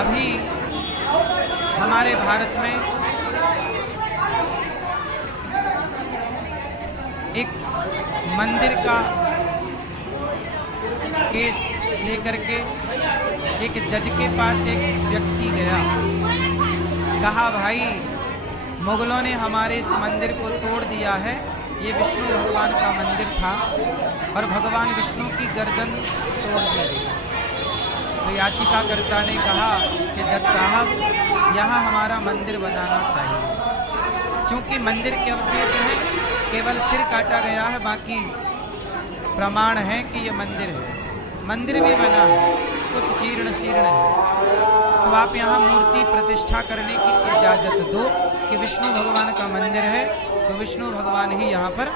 अभी हमारे भारत में एक मंदिर का केस लेकर के एक जज के पास एक व्यक्ति गया, कहा भाई मुगलों ने हमारे इस मंदिर को तोड़ दिया है, ये विष्णु भगवान का मंदिर था और भगवान विष्णु की गर्दन तोड़ दी गई। तो याचिकाकर्ता ने कहा कि जज साहब यहाँ हमारा मंदिर बनाना चाहिए, क्योंकि मंदिर के अवशेष हैं, केवल सिर काटा गया है, बाकी प्रमाण है कि ये मंदिर है। मंदिर भी बना है, कुछ जीर्ण शीर्ण है, तो आप यहाँ मूर्ति प्रतिष्ठा करने की इजाज़त दो कि विष्णु भगवान का मंदिर है, तो विष्णु भगवान ही यहाँ पर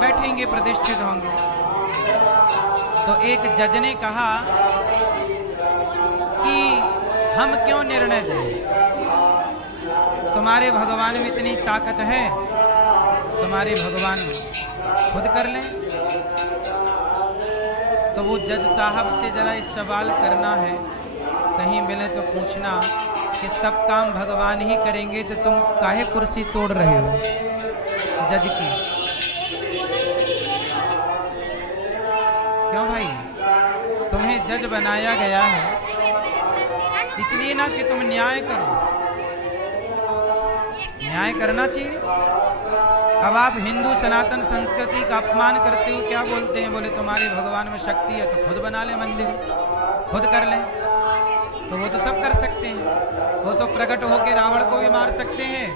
बैठेंगे, प्रतिष्ठित होंगे। तो एक जज ने कहा कि हम क्यों निर्णय दें, तुम्हारे भगवान में इतनी ताकत है, तुम्हारे भगवान खुद कर लें। तो वो जज साहब से जरा इस सवाल करना है, कहीं मिले तो पूछना कि सब काम भगवान ही करेंगे तो तुम काहे कुर्सी तोड़ रहे हो जज की? क्यों भाई, तुम्हें जज बनाया गया है इसलिए ना कि तुम न्याय करो, न्याय करना चाहिए। अब आप हिंदू सनातन संस्कृति का अपमान करते हो, क्या बोलते हैं, बोले तुम्हारे भगवान में शक्ति है तो खुद बना ले मंदिर, खुद कर लें। तो वो तो सब कर सकते हैं, वो तो प्रकट होकर रावण को भी मार सकते हैं,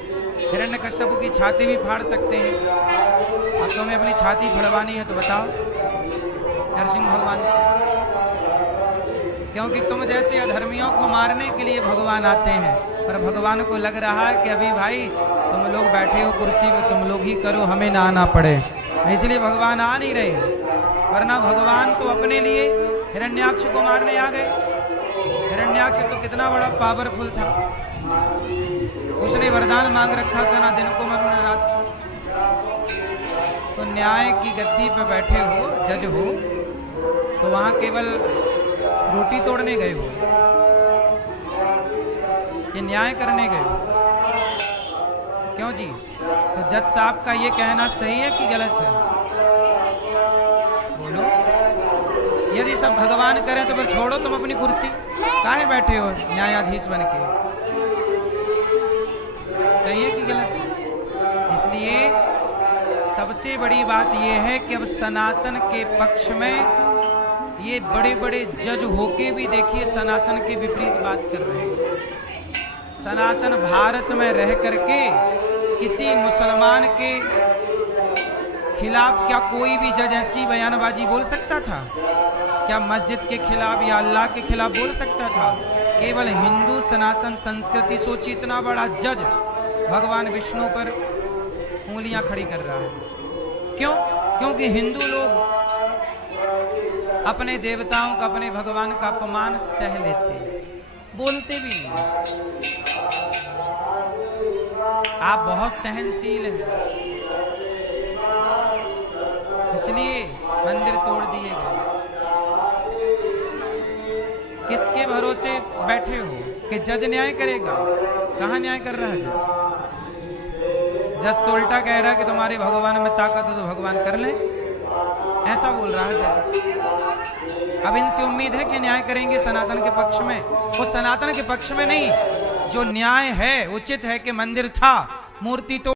हिरण्यकश्यप की छाती भी फाड़ सकते हैं। अब तुम्हें अपनी छाती फड़वानी है तो बताओ नरसिंह भगवान से, क्योंकि तुम जैसे अधर्मियों को मारने के लिए भगवान आते हैं, पर भगवान को लग रहा है कि अभी भाई तुम लोग बैठे हो कुर्सी पे, तुम लोग ही करो, हमें ना आना पड़े, इसलिए भगवान आ नहीं रहे। वरना भगवान तो अपने लिए हिरण्याक्ष को मारने आ गए। हिरण्याक्ष तो कितना बड़ा पावरफुल था, उसने वरदान मांग रखा था, ना दिन को मरो ना रात को। तो न्याय की गद्दी पे बैठे हो, जज हो, तो वहां केवल रोटी तोड़ने गए हो कि न्याय करने गए हो? क्यों जी? तो जज साहब का ये कहना सही है कि गलत है? बोलो। यदि सब भगवान करें तो फिर छोड़ो तुम अपनी कुर्सी, काहे बैठे हो न्यायाधीश बन के? सही है कि गलत है? इसलिए सबसे बड़ी बात यह है कि अब सनातन के पक्ष में ये बड़े बड़े जज होके भी देखिए सनातन के विपरीत बात कर रहे हैं। सनातन भारत में रह करके किसी मुसलमान के खिलाफ क्या कोई भी जज ऐसी बयानबाजी बोल सकता था? क्या मस्जिद के खिलाफ या अल्लाह के खिलाफ बोल सकता था? केवल हिंदू सनातन संस्कृति, सोची इतना बड़ा जज भगवान विष्णु पर उंगलियां खड़ी कर रहा है। क्यों? क्योंकि हिंदू लोग अपने देवताओं का, अपने भगवान का अपमान सह लेते हैं, बोलते भी नहीं। आप बहुत सहनशील हैं, इसलिए मंदिर तोड़ दिए गए। किसके भरोसे बैठे हो कि जज न्याय करेगा? कहाँ न्याय कर रहा है जज? जज तो उल्टा कह रहा है कि तुम्हारे भगवान में ताकत हो तो भगवान कर ले, ऐसा बोल रहा है जज। अब इनसे उम्मीद है कि न्याय करेंगे सनातन के पक्ष में। वो सनातन के पक्ष में नहीं, जो न्याय है, उचित है कि मंदिर था, मूर्ति तो